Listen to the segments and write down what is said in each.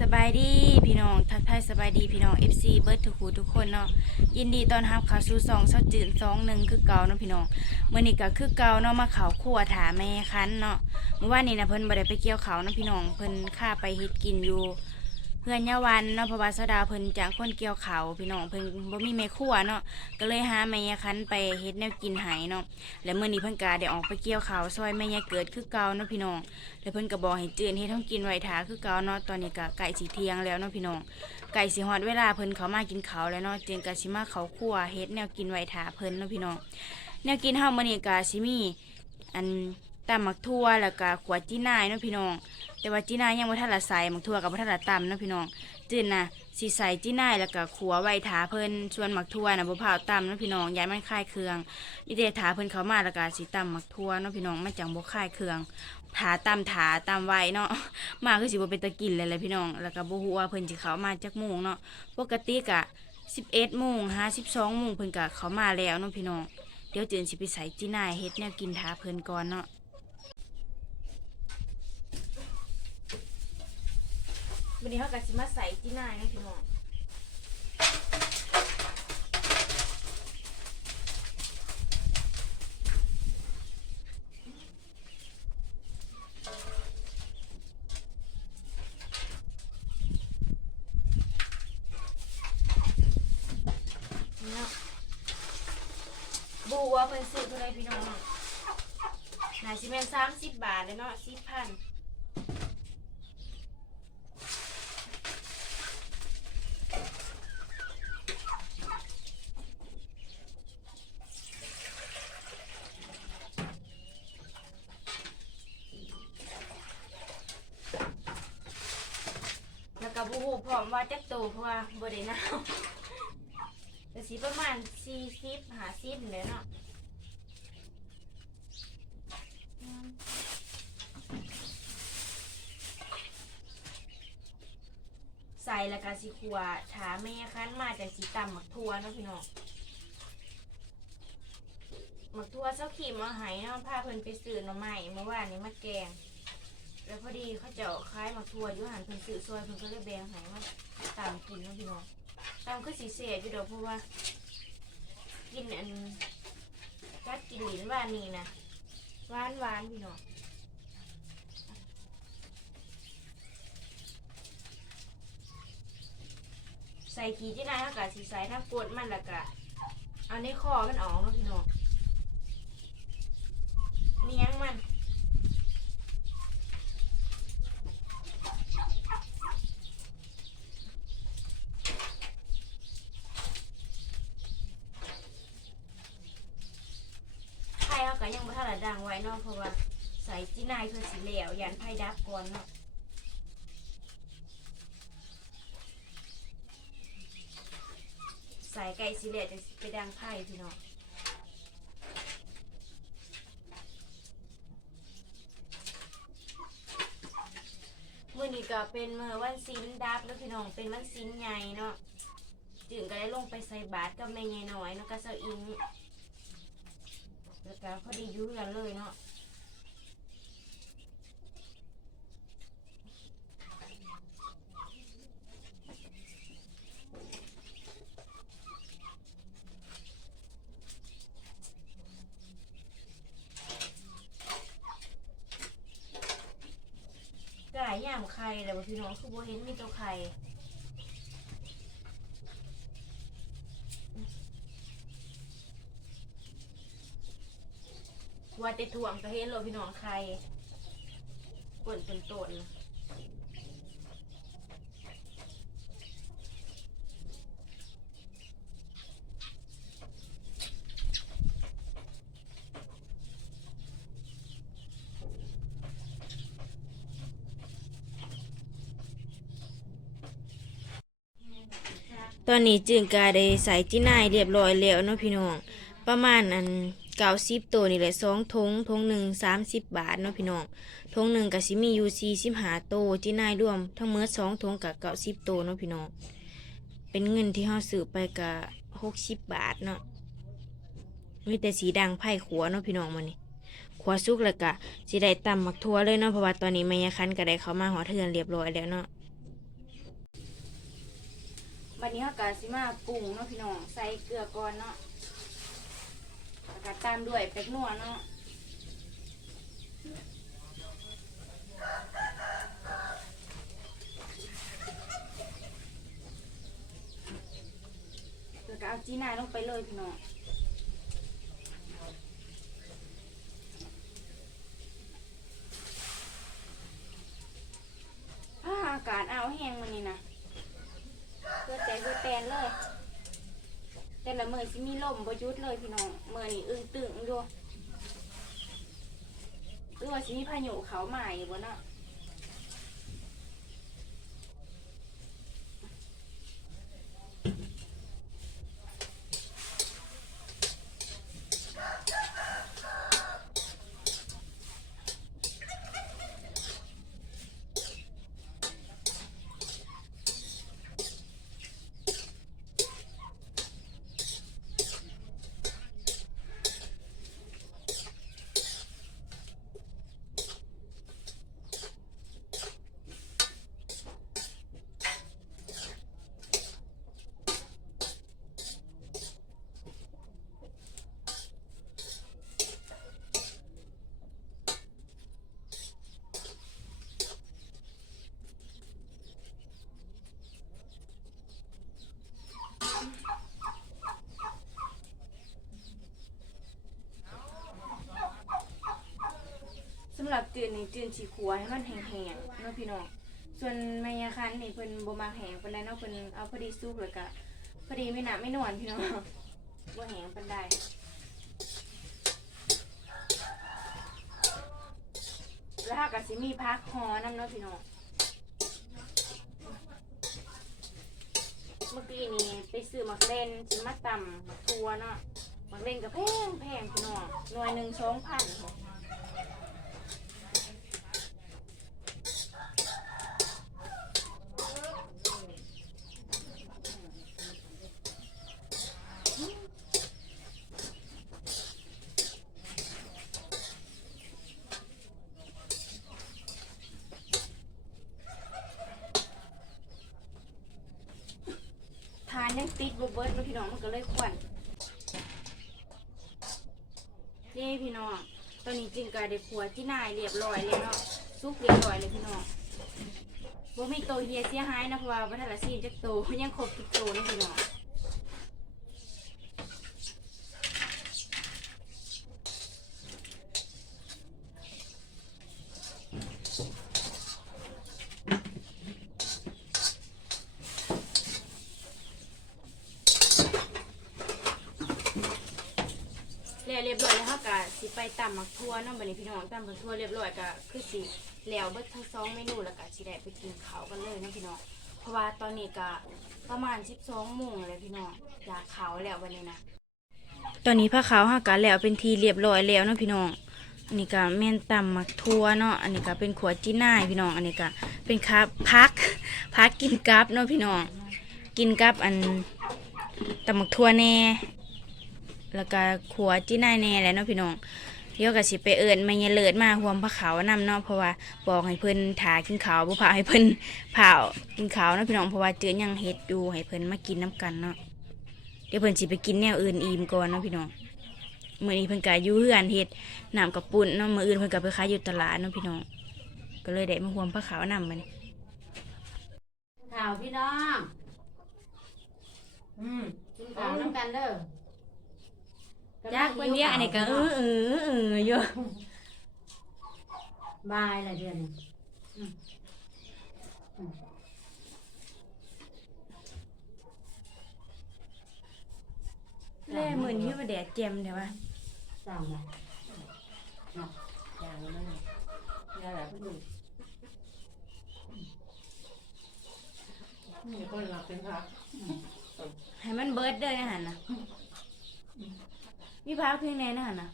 สบายดีพี่น้องทักทายสบายดีพี่น้อง FC เบิร์ดทุกคูทุกคนเนาะยินดีตอนรับข่าซูสองเช้าจืดสองหนึ่งคือเก่าเนาะพี่น้องเมื่อนี้ก็คือเก่าเนาะมาข่าวขั่วถาแม่คันเนาะเมื่อวานนี้นะเพิ่นบ่ได้ไปเกี่ยวเขาเนาะพี่น้องเพิ่นข้าไปเฮ็ดกินอยู่ เพื่อนยาวันเนาะเพราะว่าสดาเพิ่นจากคนเกี่ยวเขาพี่น้องเพิ่นบ่มีแม่ครัวเนาะก็เลยหาแม่ยาคันไปเฮ็ดแนวกินให้เนาะแล้วมื้อนี้เพิ่นก็ได้ออกไปเกี่ยวเขาซอยแม่ยายเกิดคือเก่าเนาะพี่น้องแล้วเพิ่นก็บอกให้จื้นเฮ็ดท้องกินไว้ทาคือเก่าเนาะตอนนี้ก็ไก่สิเทียงแล้วเนาะพี่น้องไก่สิฮอดเวลาเพิ่นเขามากินเขาแล้วเนาะเจนก็สิมาเขาครัวเฮ็ดแนวกินไว้ทาเพิ่นเนาะพี่น้องแนวกินเฮามื้อนี้ก็สิมีอันตำหมักทั่วแล้วก็ขวดจีน่ายเนาะพี่น้อง แต่ว่าจีนายยังบ่ทันละใส่หมักทั่วกับบ่ทันละตำเนาะพี่น้องจืนน่ะสิใส่จีนายแล้วก็ขัวไว้ทาเพิ่นส่วนหมักทั่วน่ะบ่พาวตำเนาะพี่น้องยาให้มันคายเครื่องนี่เดทาเพิ่นเข้ามาแล้วก็สิตำหมักทั่วเนาะพี่น้องมันจังบ่คายเครื่องถาตามถาตามไว้เนาะมาคือสิบ่เป็นตะกินเลยแหละพี่น้อง แล้วก็บ่ฮู้ว่าเพิ่นสิเข้ามาจักโมงเนาะปกติกะ11โมง52โมงเพิ่นก็เข้ามาแล้วเนาะพี่น้อง เดี๋ยวเจืนสิไปใส่จีน่ายเฮ็ดแนวกินทาเพิ่นก่อนเนาะ วันนี้เฮาก็สิมาใส่จีน่ายเนะพี่น้องเนาะบูว่าเพิ่นซื้อเท่าไรพี่น้องเนาะน่าสิแม่นสามสิบบาทเลยเนาะสิบพันแล้วก็บูฮูพร้อมว่าจักโตเพราะว่าบ่ได้นาวก็สิประมาณสี่สิบหาสิบเลยเนาะอืมใส่ล้วก็สิขัวถาแม่คั้นมาจากสีตำหมักทัวเนาะพี่น้องหมักทัวเจ้าขีมมาหายเนาะพาเพิ่นไปซื้อหน่อไม้เมื่อวานนี้มาแกง แล้วพอดีเขาเจะคล้ายหมักทัวอยู่หันเพิ่นซื้อซอยเพิ่นก็เลยแบงหายมา ตามกินเนาะพี่น้องตามคือสีเสียอยู่ดอกเพราะว่า กินอันกัดกินหลินหวานนี่นะหวานหวานพี่น้องใส่กีที่นายเท่ากับสีใส่ทั้งปวดมันแล้วก็เอาในคอมันออกเนาะพี่น้องเลี้ยงมัน ไพ่เขาก็ยังบ่ทันละดังไว้เนาะเพราะว่าใส่จีนายเพื่อสิเหลวยันไพ่ ดับก่อนเนาะใส่ไก่สิเลวจะไปดังไพ่พี่น้องมื่อนี้ก็เป็นมื่อวันศิลดับแล้วพี่น้องเป็นวันศิลใหญ่เนาะจึงก็ได้ลงไปใส่บาตรกับแม่ใหญ่น้อยเนาะก็เซาอิงแล้วก็พอดียุ่งกันเลยเนาะกามไข่แต่ว่าพี่น้องคือบ่เห็นมีเจ้าไข่ว่าแต่ถ่วงก็เห็นเลยพี่น้องไข่กวนเป็นต้น ตอนนี้จึงกาได้ใส่จีน่ายเรียบร้อยแล้วเนาะพี่น้อง ประมาณอันเก้าสิบตัวนี่แหละสองทงทงหนึ่งสามสิบบาทเนาะพี่น้องทงหนึ่งกับสิมียู่สี่สิบห้าตัวจีน่ายรวม ทั้งหมดสองทงกับเก้าสิบตัวเนาะพี่น้อง เป็นเงินที่เราซื้อไปกับหกสิบบาทเนาะมีแต่สีดังไผ่ขัวเนาะพี่น้องมันนี่ขัวสุกแล้วก็สิได้ตำหมักทั่วเลยเนาะเพราะว่าตอนนี้แม่ยาคันก็ได้เข้ามาหอเทือนเรียบร้อยแล้วเนาะ วันนี้เขากะสิมาปรุงเนาะพี่น้องใส่เกลือก่อนเนาะแล้วก็ตามด้วยเป็กนัวเนาะแล้วก็เอาจีน่าลงไปเลยพี่น้องอาอากาศเอาแห้งมันนี่นะ เพื่อใจเพื่อแตนเลย แต่ละมือสิมีลมประยุทธ์เลยพี่น้องมือนี่อึ้งตึงด้วยหรือว่าสิมีพายุเขาใหม่บ่เนาะ จืดนี่จืดสีขัวให้มันแห้งๆเนาะพี่น้องส่วนแมยาคันนี่เพิ่นบ่มักแห้งปานใดเนาะเพิ่นเอาพอดีสุกแล้วก็พอดีไม่หนาไม่นวลพี่น้องบ่แห้งปานใดแล้วเราก็สิมีพักหอน้ำเนาะพี่น้องเมื่อกี้นี่ไปซื้อมักเล่นซื้อมาตำมักทัวเนาะมักเล่นก็แพงแพงพี่น้องหน่วยหนึ่งสองพันค่ะ ทานยังติดบเบิร์ดแล้วพี่น้องมันก็เลยควันนี่พี่น้องตอนนี้จริงกา ได้ขัวที่นายเรียบร้อยเลยเนาะซุกเรียบร้อยเลยพี่น้องบ่มีโตวเฮียเสียหายนะเพราะว่าวัฒนละซีนจะโตยังครบทุกโตนะพี่น้องแล้วเรียบร้อยแล้วเขาก็สิไป ตำหมักทั่วเนาะบัดนี้พี่น้องตำหมักทั่วเรียบร้อยก็คือสิแล้วเบิดทั้งสองเมนูแล้วก็สิได้ไปกินข้าวกันเลยนะพี่น้องเพราะว่าตอนนี้ก็ประมาณ12โมงแล้วพี่น้องอยากข้าวแล้ววันนี้นะตอนนี้ผ้าขาวห้ากะแล้วเป็นทีเรียบร้อยแล้วเนาะพี่น้องอันนี้ก็แม่นตำหมักทั่วเนาะอันนี้ก็เป็นขวดจีน่ายพี่น้องอันนี้ก็เป็นครับพักพักกินกับเนาะพี่น้องกินกับอันตำหมักทั่วแน่แล้วก็ขวดจีน่ายแน่แหล้วเนาะพี่น้อง เดี๋ยวก็สิไปเอิญมาเยเลิศมาห่วมผ้าขาวนำเนาะเพราะว่าบอกให้เพิ่นถากินขาวบ่พาให้เพิ่นเผากินขาวเนาะพี่น้องเพราะว่าเจอยังเฮ็ดอยู่ให้เพิ่นมากินน้ำกันเนาะเดี๋ยวเพิ่นสิไปกินแนวอื่นอิ่มก่อนเนาะพี่น้องมื้อนี้เพิ่นก็อยู่เฮือนเฮ็ดน้ำกับปุ่นเนาะมื้ออื่นเพิ่นก็ไปขายอยู่ตลาดเนาะพี่น้องก็เลยได้มาห่วมผ้าขาวนำมันข่าวพี่น้องอืมกินข่าวน้ำกันเด้อ จักเพิ่นเรียกอันนี้ก็เออเออเอออยู่บายละเดือนนี้อืมอืมแล่มื้อนี้ว่าแดดแจ่มเด้อว่าสั่งละเนาะอย่างนั้นเลยยาแบบพูดมีคนรักเป็นพักให้มันเบิดเด้อนะหั่นน่ะ มีพักเพียงแน่นะหั่นน่ะ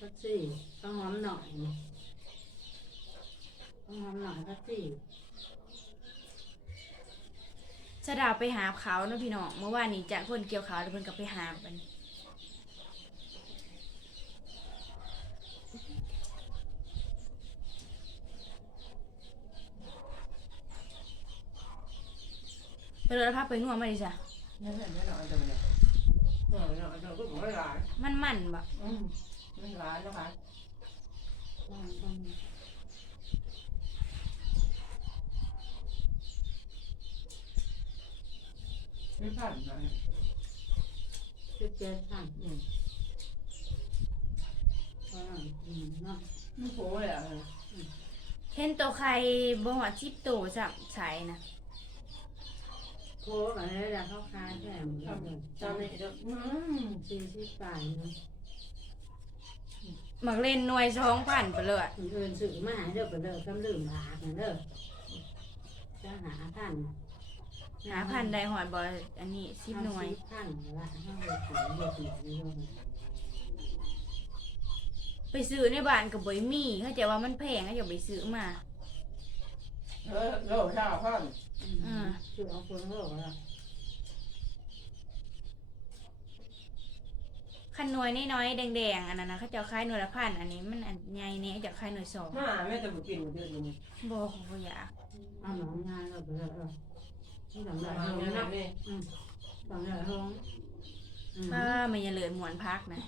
สักสี่ต้องหอมหน่อยนี่ต้องหอมหน่อยสักสี่สะดาวไปหาเขาเนาะพี่น้องเมื่อวานนี้จากคนเกี่ยวขาวแล้วเพิ่นก็ไปหามันไปเลยพาไปนัวมาดิจ้ะ นั่นม่หน่อยจะไปเลยหน่ยหน่ยจะก็ไม่หลายมันมันบ่อืมไม่หลายนะคะไม่ผ่านนะสิบเจ็ดพันอืมก็อืมเนาะไม่โผล่เลยอะเห็นตัวไข่บ่หอดชิปโตจับใส่นะ โค้งอะไรแล้วเขาค้าแค่หมดจเลยำจำนี่จะอืมสี่สิบปลายนะมักเล่นหน่วยสองพันไปเลยคนอื่นสื่อมาหาเด้อไปเด้อคำลืมหากันเด้อจะหาพันหาพันได้หอดบ่อันนี้สิบหน่วยพันละห้าหกสิบเอ็ดสิบนี่ก็ไปซื้อในบ้านกับบ่มีเขาจะว่ามันแพงเขาจะไปซื้อมา เออโลชาพันอืมคือเอาคนโลกแล้วคันหน่วยน้อยๆแดงๆอันนั้นนะเขาจะขายหน่วยละพันอันนี้มันอันใหญ่เนี่ยจะขายหน่วยสองมาแม่จะบุกินเดือนนี้บ่ของบ่อยากเอาหนองงานเราไปเด้ออที่หลังได้ห้องเนี่ยเนาะนี่หลังได้ห้องอืมป้ามันอย่าเหลือหมวนพักนะ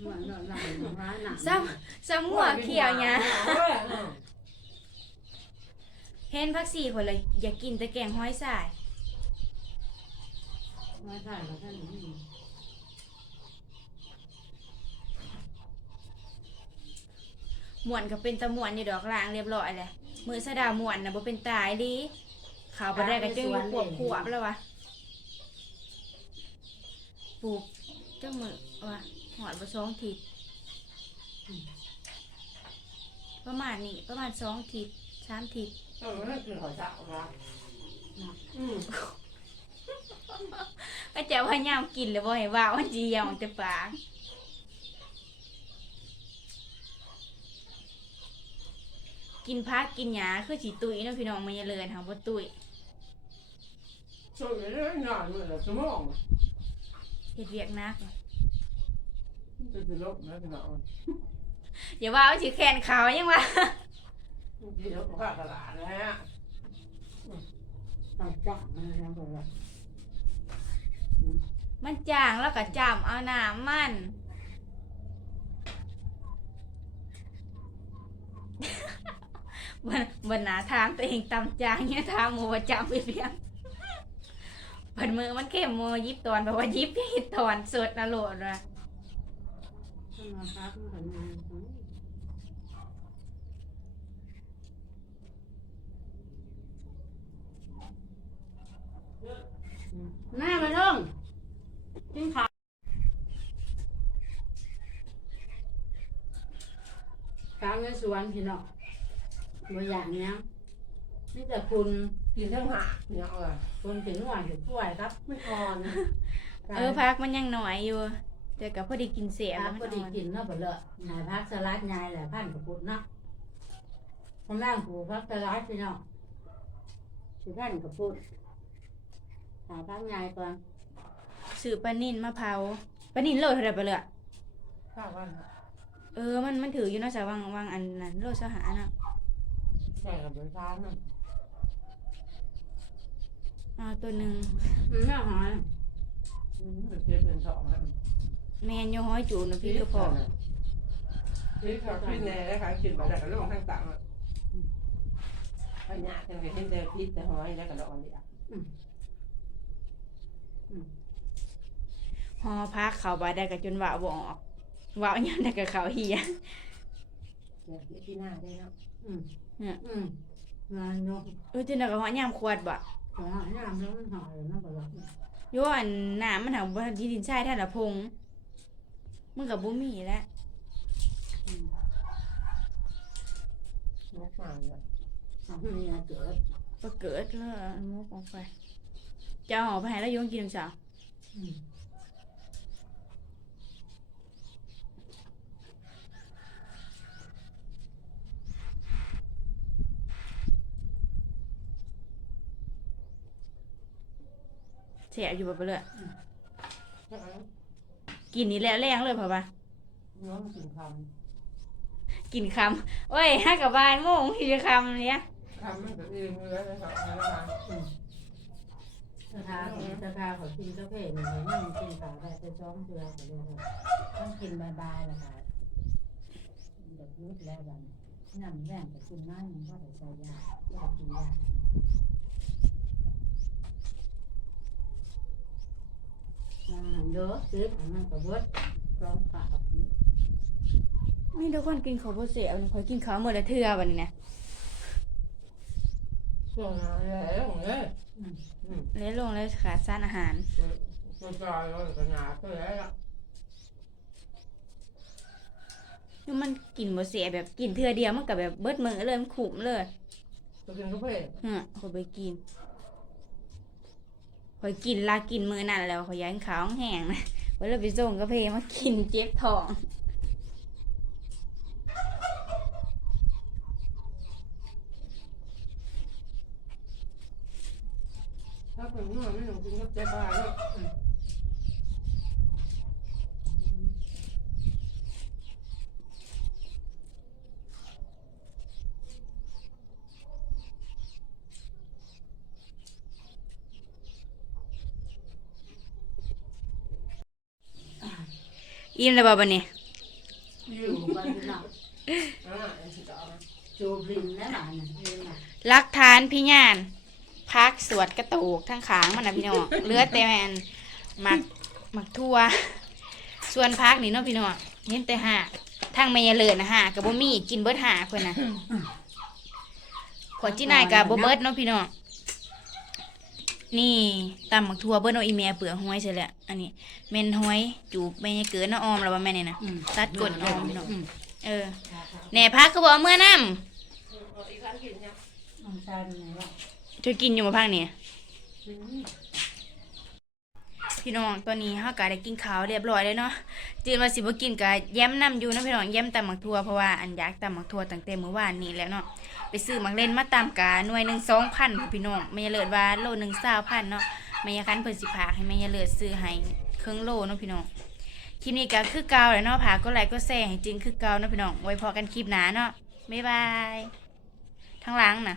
เหมือนเราหลังร้านหนังซ้ำซ้ำหัวเขียวเนี่ย เห็นพักสี่คนเลย อย่ากกินแต่แกงห้อยสายไม่ใช่กับท่านนี่หมวนก็เป็นตะหมวนอยู่ดอกลางเรียบร้อยเลยมือสะดาหมวนนะบ่เป็นตายดีขาวบ่ได้ก็จึงขวบขวบๆแล้ววะปลูกจังมือวะหอดบ่สองทิศประมาณนี้ประมาณสองทิศสามทิศ เออนั่นคือหอยสับนะอืมก็จะพยายามกินเลยบ่ให้ว่ามันจียองแต่ปากกินพักกินหยาคือสิตุยเนาะพี่น้องมันอย่าเลินทางบ่ตุยช่วยเรื่องหน่อยเลยสมองเฮ็ดเวียกหนักจะจะลบนะพี่น้องอย่าว่าเอาสิแขนขาวยังวะ ที่ลบข้ากระดาษนะฮะต้องจับมันแล้วก็ว่ามันจางแล้วก็จำเอาน้ำมันบนบนหนาทางตัวเองตำจางเนี่ยทางโมว่าจำไปเพียงผันมือมันเข้มโมยิบตอนแบบว่ายิบที่ตอนสดนะโหลดนะถ้ามาพักมันก็นาน หน้ามาท่องกินข้าวกลางในสวนพี่น้องตัวอย่างเนี้ยนี่แต่คุณกินทั้งหาเนี่ยเออคุณถึงหวานถึงป่วยครับ ไม่อ่อนเออพักมันยังหน่อยอยู่แต่ก็พอดีกินเสียพัแล้วกมันก็ดีอ่อนกินเนาะบ่เลอะนายพักสลัดยายแหละพันกับปุดเนาะข้างล่างผูพักสลัดพี่น้องสิพันกับปุด หาพักยายก่อนสื่อปลานินมะพร้าวปลานินโลเท่าไหร่ไปเลยอะข้าววันเออมันมันถืออยู่เนาะสาววังวังอันนั้นโลสหานะแก่กับเบอร์ช้างนั่นเอาตัวหนึ่งมันไม่หอยอืมเจ็บเป็นสองนะแมนโยห้อยจูนนะพี่ก็พอพี่ก็พี่แน่นะคะกินมาจากกระโหลกทั้งต่างอะปัญญาจังเลยเห็นแต่พิษแต่หอยแล้วกระโหลกนี่อะ หอพักเขาบาได้ก็จนว่าบ่ออกว่าเอาหยังได้ก็เขาเฮียเดี๋ยวพี่หน้าได้แล้วอืมอืมงานเนาะเออจนได้ก็หอยามขวดบ่ขอน้ำแล้วมันหอยเนาะบ่เลอะโยอันน้ำมันหาบ่ที่ดินทรายท่านละพงมันก็บ่มีแล้วนกมาเลยเอาให้ยายเกิดก็เกิดแล้วเอามุกออกไปจะ เอาหอไปให้แล้วโยงกินจังซะอืมเสียอยู่บ่ไปเลยกินนี่แหละแรงเลยพ่อปะน้องกินคกินคำโอ้ยห้ากับบ่ายโมงที่จะคำเนี้ยำคำมันก็เองเลยนะคะนะคะก สถาสถาเขากินกาแฟนี่เขานั่งกินข้าวได้ไปซ้อมเชือเขาเลยค่ะต้องกินบายบายล้วค่ะเด็กยุดแล้วบัดนน้ำแรงก็กินน้อยมันก็ได้ใส่ยาก็ได้กินยาหารเยอะซื้อของมันก็เบิดพร้อมข้าไม่ทุกคนกินข้าวโพดเสียวันคอยกินข้าวมื้อละเทื่อวันนี้นะ ช่วงนั้นเลยของเลยเลยลงเลยขาดสารอาหารตัวจอยเราก็หนาตัวแล้วล่ะคือมันกินบ่เสียแบบกินเทื่อเดียวมันก็แบบเบิดมื้อเลยมันขุมเลยตัวกินกาแฟฮะขอยไปกินขอยกินลากินมื้อนั้นแล้วขอยย้ายขาวแห้งนะว่าเลยไปส่งกาแฟมากินเจ็บท้อง ถ้าเป็นเมื่อไม่ต้องกินก็เจ็บปลาแล้วอิ่มแล้วบ่บัดนี้อยู่บ้านพี่น้องอ่าอันที่ต่อมาจูบลินแล้วหลานน่ะเรียนน่ะลักฐานพี่ญาน พักสวดกระตูกทั้งขางมันนะพี่น้องเหลือแต่แมนหมักหมักทั่ว ส่วนพักนี่เนาะพี่น้องเห็นแต่หาทางเมยาเลยนะหากับบ่มีกินเบิดหาเพิ่นน่ะขวดจีนายกับบ่เบิดเนาะพี่น้องนี่ตำหมักทั่วเบิดเอาอีเมียเปลือกห้อยใช่แหละอันนี้เมนห้อยจูบเมยเกินเนาะออมแล้วว่าแม่นี่นะอืมตัดกดออมพี่น้องอืมเออแหน่พักก็บ่เอาเมื่อนํอีกครั้งกิน เธอกินอยู่มาพักนี่พี่น้องตอนนี้เฮาก็ได้กินข้าวเรียบร้อยแล้วเนาะจืนว่าสิบ่กินก็แย้มนํอยู่นะพี่น้องแย้มตำหมักทัวเพราะว่าอันยากตำหมักทัวตั้งแต่มื้อวานนี้แล้วเนาะไปซื้อหมักเล่นมาตำกาหน่วยหนึ่ง2,000พี่น้องแม่เลิศว่าโลหนึ่ง20,000เนาะแม่ยาคันเพิ่นสิพากให้แม่ยาเลิศซื้อให้ครึ่งโลเนาะพี่น้องคลิปนี้ก็คือเก่าแล้วเนาะพาก็ไลค์ก็แชร์ให้จริงคือเก่าเนาะพี่น้องไว้พอกันคลิปหนาเนาะบ๊ายบายทั้งหลังน่ะ